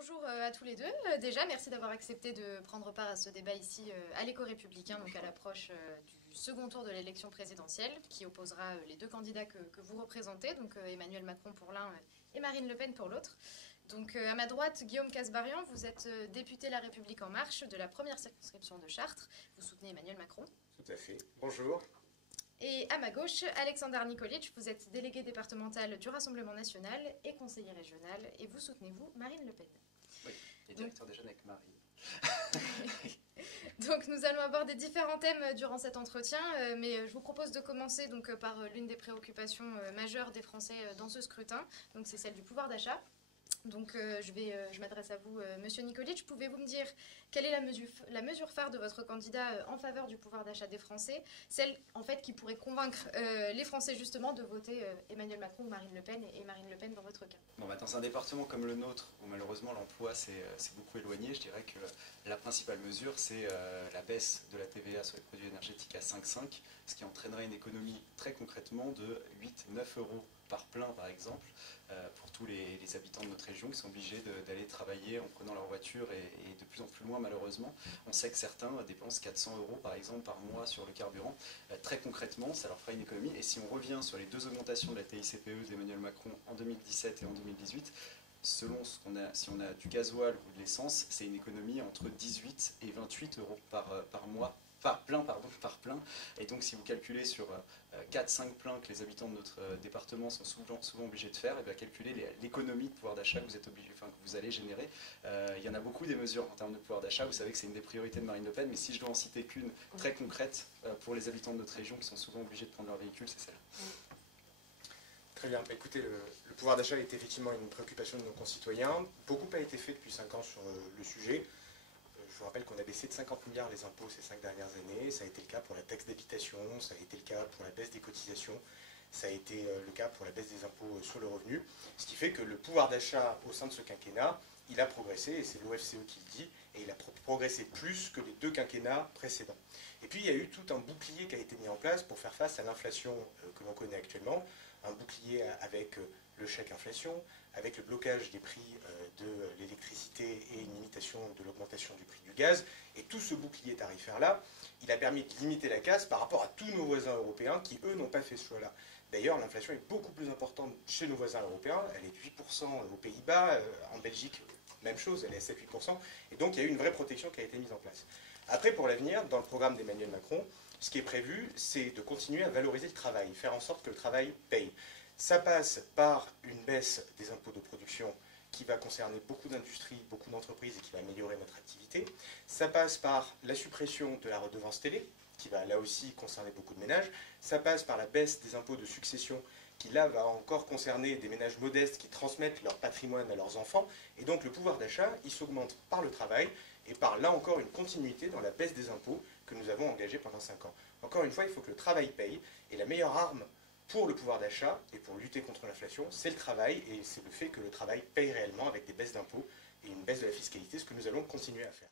Bonjour à tous les deux. Déjà, merci d'avoir accepté de prendre part à ce débat ici à l'Éco-Républicain, donc à l'approche du second tour de l'élection présidentielle, qui opposera les deux candidats que vous représentez, donc Emmanuel Macron pour l'un et Marine Le Pen pour l'autre. Donc à ma droite, Guillaume Kasbarian, vous êtes député La République En Marche de la première circonscription de Chartres. Vous soutenez Emmanuel Macron. Tout à fait. Bonjour. Et à ma gauche, Alexander Nikolic, vous êtes délégué départemental du Rassemblement national et conseiller régional, et vous soutenez-vous Marine Le Pen. Oui, et directeur des jeunes avec Marie. Donc nous allons aborder différents thèmes durant cet entretien, mais je vous propose de commencer donc par l'une des préoccupations majeures des Français dans ce scrutin, donc c'est celle du pouvoir d'achat. Donc je m'adresse à vous, Monsieur Nikolic. Pouvez-vous me dire quelle est la mesure phare de votre candidat en faveur du pouvoir d'achat des Français, celle en fait qui pourrait convaincre les Français justement de voter Emmanuel Macron ou Marine Le Pen, et Marine Le Pen dans votre cas? Bon, dans un département comme le nôtre, où malheureusement l'emploi c'est beaucoup éloigné, je dirais que la principale mesure c'est la baisse de la TVA sur les produits énergétiques à 5,5, ce qui entraînerait une économie très concrètement de 8-9 euros par plein par exemple, pour tous les habitants de notre région qui sont obligés d'aller travailler en prenant leur voiture et de plus en plus loin malheureusement. On sait que certains dépensent 400 euros par exemple par mois sur le carburant. Très concrètement, ça leur fera une économie. Et si on revient sur les deux augmentations de la TICPE d'Emmanuel Macron en 2017 et en 2018, selon si on a du gasoil ou de l'essence, c'est une économie entre 18 et 28 euros par mois. Par plein. Et donc si vous calculez sur 4-5 pleins que les habitants de notre département sont souvent obligés de faire, et bien calculez l'économie de pouvoir d'achat que vous allez générer. Il y en a beaucoup des mesures en termes de pouvoir d'achat. Vous savez que c'est une des priorités de Marine Le Pen, mais si je dois en citer qu'une très concrète pour les habitants de notre région qui sont souvent obligés de prendre leur véhicule, c'est celle-là. Très bien. Écoutez, le pouvoir d'achat est effectivement une préoccupation de nos concitoyens. Beaucoup a été fait depuis 5 ans sur le sujet. Je vous rappelle qu'on a baissé de 50 milliards les impôts ces 5 dernières années. Ça a été le cas pour la taxe d'habitation, ça a été le cas pour la baisse des cotisations, ça a été le cas pour la baisse des impôts sur le revenu. Ce qui fait que le pouvoir d'achat au sein de ce quinquennat, il a progressé, et c'est l'OFCE qui le dit, et il a progressé plus que les deux quinquennats précédents. Et puis il y a eu tout un bouclier qui a été mis en place pour faire face à l'inflation que l'on connaît actuellement, un bouclier avec le chèque inflation, avec le blocage des prix de l'électricité et une limitation de l'augmentation du prix du gaz. Et tout ce bouclier tarifaire-là, il a permis de limiter la casse par rapport à tous nos voisins européens qui, eux, n'ont pas fait ce choix-là. D'ailleurs, l'inflation est beaucoup plus importante chez nos voisins européens. Elle est de 8% aux Pays-Bas, en Belgique, même chose, elle est à 7-8%. Et donc, il y a eu une vraie protection qui a été mise en place. Après, pour l'avenir, dans le programme d'Emmanuel Macron, ce qui est prévu, c'est de continuer à valoriser le travail, faire en sorte que le travail paye. Ça passe par une baisse des impôts de production qui va concerner beaucoup d'industries, beaucoup d'entreprises et qui va améliorer notre activité. Ça passe par la suppression de la redevance télé, qui va là aussi concerner beaucoup de ménages. Ça passe par la baisse des impôts de succession, qui là va encore concerner des ménages modestes qui transmettent leur patrimoine à leurs enfants. Et donc le pouvoir d'achat, il s'augmente par le travail et par là encore une continuité dans la baisse des impôts que nous avons engagée pendant 5 ans. Encore une fois, il faut que le travail paye, et la meilleure arme pour le pouvoir d'achat et pour lutter contre l'inflation, c'est le travail, et c'est le fait que le travail paye réellement avec des baisses d'impôts et une baisse de la fiscalité, ce que nous allons continuer à faire.